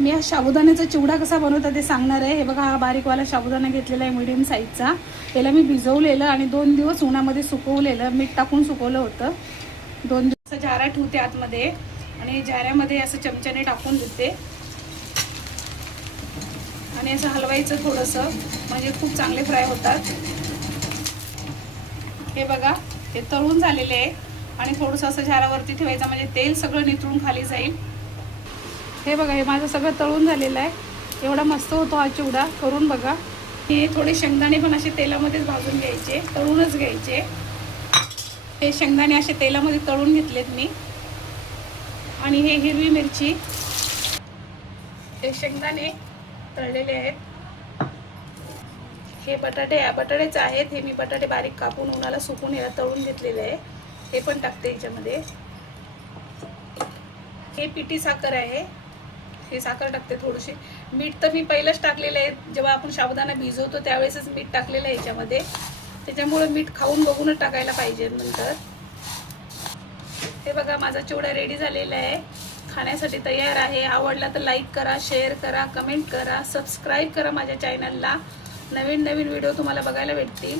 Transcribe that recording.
मी हा साबुदाण्याचा चिवडा कसा बनवता ते सांगणार आहे। हे बघा, हा बारीकवाला साबुदाणा घेतलेला आहे मीडियम साईजचा। त्याला मी भिजवलेलं आणि 2 दिवस उन्हामध्ये सुकवलेलं, मीठ टाकून सुकवलं होतं। 2 दिवस जारा ठेवते आतमध्ये आणि जाऱ्यामध्ये असं चमच्याने टाकून देते आणि असं हलवायचं थोडंसं, म्हणजे खूप चांगले फ्राय होतात। हे बघा, हे तळून झालेले आहे आणि थोडंसं असं जारावरती ठेवायचं, म्हणजे तेल सगळं नितळून खाली जाईल। हे बघा, हे माझं सगळं तळून झालेलं आहे। एवढा मस्त होतो हा चिवडा, करून बघा। हे थोडे शेंगदाणे पण असे तेलामध्येच भाजून घ्यायचे, तळूनच घ्यायचे। हे शेंगदाणे असे तेलामध्ये तळून घेतलेत मी। आणि हे हिरवी मिरची, हे शेंगदाणे तळलेले आहेत। हे बटाटेच आहेत। हे मी बटाटे बारीक कापून उन्हाला सुकून याला तळून घेतलेले आहे, हे पण टाकते याच्यामध्ये। हे पिठी साखर आहे, हे साखर टाकते थोडीशी। मीठ तर मी पहिलंच टाकलेलं आहे, जेव्हा आपण साबुदाणा भिजवतो त्यावेळेसच मीठ टाकलेलं आहे याच्यामध्ये, त्याच्यामुळे मीठ खाऊन बघूनच टाकायला पाहिजे नंतर। हे बघा, माझा चिवडा रेडी झालेला आहे, खाण्यासाठी तयार आहे। आवडला तर लाईक करा, शेअर करा, कमेंट करा, सबस्क्राईब करा माझ्या चॅनलला। नवीन नवीन व्हिडिओ तुम्हाला बघायला भेटतील।